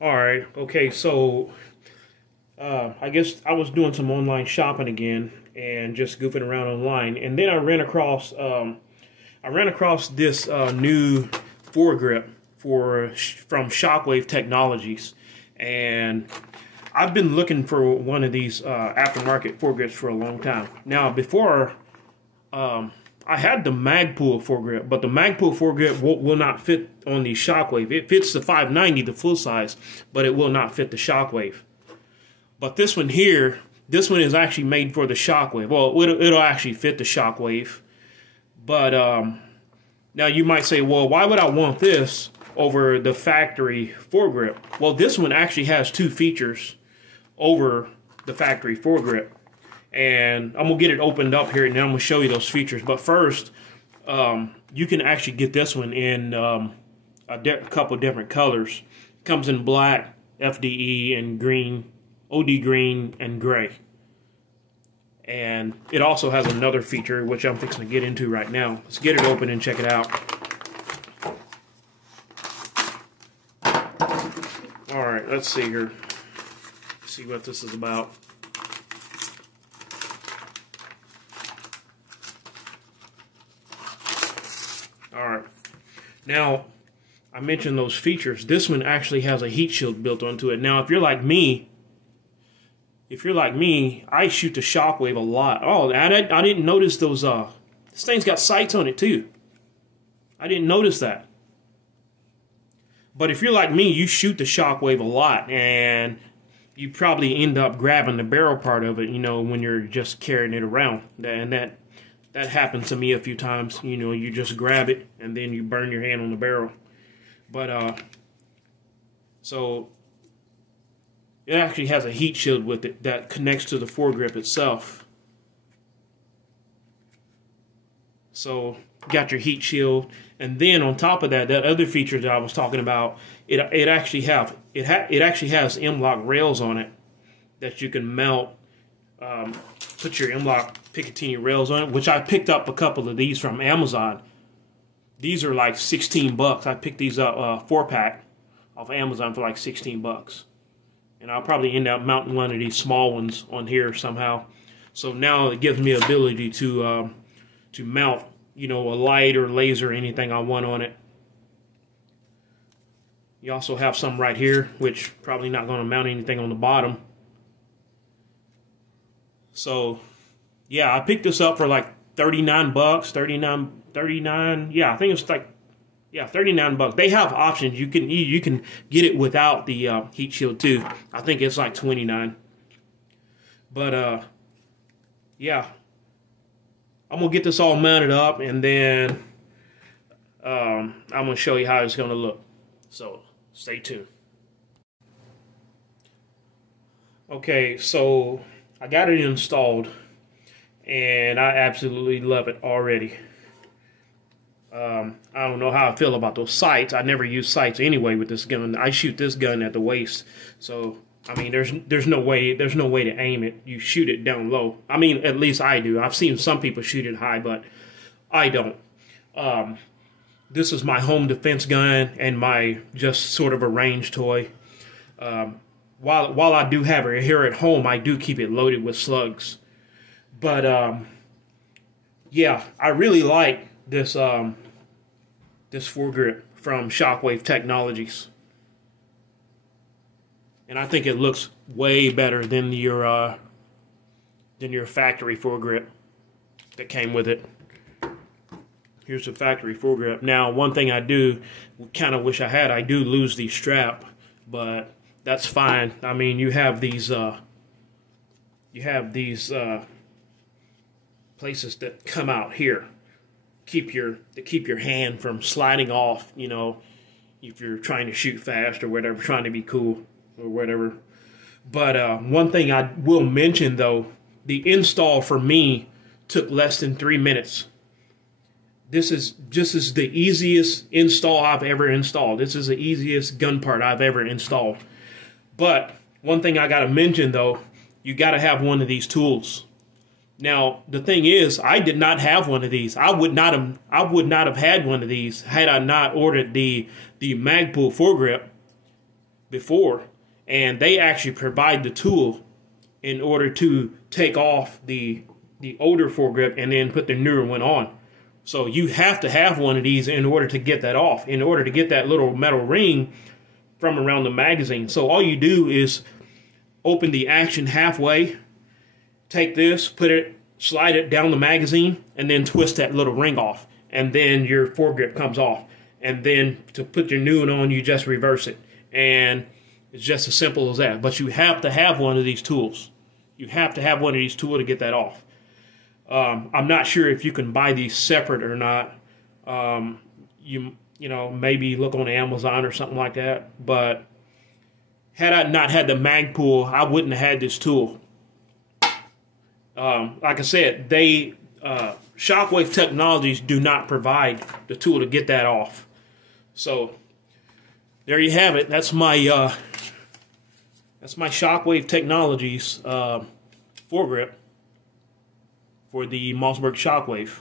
All right. Okay. So, I guess I was doing some online shopping again and just goofing around online, and then I ran across this new foregrip from Shockwave Technologies, and I've been looking for one of these aftermarket foregrips for a long time. Now, before I had the Magpul foregrip, but the Magpul foregrip will not fit on the Shockwave. It fits the 590, the full size, but it will not fit the Shockwave. But this one here, this one is actually made for the Shockwave. Well, it'll actually fit the Shockwave. But now you might say, well, why would I want this over the factory foregrip? Well, this one actually has two features over the factory foregrip. And I'm going to get it opened up here, and then I'm going to show you those features. But first, you can actually get this one in a couple different colors. It comes in black, FDE, and green, OD green, and gray. And it also has another feature, which I'm fixing to get into right now. Let's get it open and check it out. All right, let's see here. See what this is about. Alright, now I mentioned those features. This one actually has a heat shield built onto it. Now, if you're like me, I shoot the Shockwave a lot. Oh, I didn't notice those. This thing's got sights on it too. I didn't notice that. But if you're like me, you shoot the Shockwave a lot, and you probably end up grabbing the barrel part of it, you know, when you're just carrying it around. And that happened to me a few times. You know, you just grab it and then you burn your hand on the barrel. But so it actually has a heat shield with it that connects to the foregrip itself. So got your heat shield, and then on top of that, that other feature that I was talking about, it actually has M-LOK rails on it that you can mount. Put your M-LOK Picatinny rails on it, which I picked up a couple of these from Amazon. These are like 16 bucks. I picked these up 4-pack off Amazon for like 16 bucks. And I'll probably end up mounting one of these small ones on here somehow. So now it gives me the ability to mount, you know, a light or laser or anything I want on it. You also have some right here, which probably not going to mount anything on the bottom. So, yeah, I picked this up for like 39 bucks, 39, yeah, I think it's like, yeah, 39 bucks. They have options. You can get it without the heat shield too. I think it's like 29. But, yeah, I'm going to get this all mounted up, and then I'm going to show you how it's going to look. So, stay tuned. Okay, so I got it installed, and I absolutely love it already. I don't know how I feel about those sights. I never use sights anyway with this gun. I shoot this gun at the waist, so I mean, there's no way to aim it. You shoot it down low. I mean, at least I do. I've seen some people shoot it high, but I don't. This is my home defense gun and my just sort of a range toy. While I do have it here at home, I do keep it loaded with slugs. But yeah, I really like this this foregrip from Shockwave Technologies, and I think it looks way better than your factory foregrip that came with it. Here's the factory foregrip. Now, one thing I do kind of wish I do lose the strap, but that's fine. I mean, you have these places that come out here, keep your hand from sliding off, you know, if you're trying to shoot fast or whatever, trying to be cool or whatever. But one thing I will mention though, the install for me took less than 3 minutes. This is the easiest install I've ever installed. This is the easiest gun part I've ever installed. But one thing I got to mention though, you got to have one of these tools. Now, the thing is, I did not have one of these. I would not have had one of these had I not ordered the Magpul foregrip. before, and they actually provide the tool in order to take off the older foregrip and then put the newer one on. So you have to have one of these in order to get that off, in order to get that little metal ring from around the magazine. So all you do is open the action halfway, take this, slide it down the magazine, and then twist that little ring off. And then your foregrip comes off. And then to put your new one on, you just reverse it. And it's just as simple as that. But you have to have one of these tools. You have to have one of these tools to get that off. I'm not sure if you can buy these separate or not. You know, maybe look on Amazon or something like that. But had I not had the Magpul, I wouldn't have had this tool. Like I said, Shockwave Technologies do not provide the tool to get that off. So there you have it. That's my Shockwave Technologies foregrip for the Mossberg Shockwave.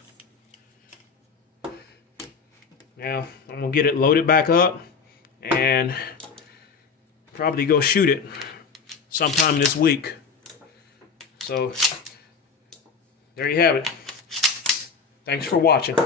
Now I'm gonna get it loaded back up and probably go shoot it sometime this week. So there you have it. Thanks for watching.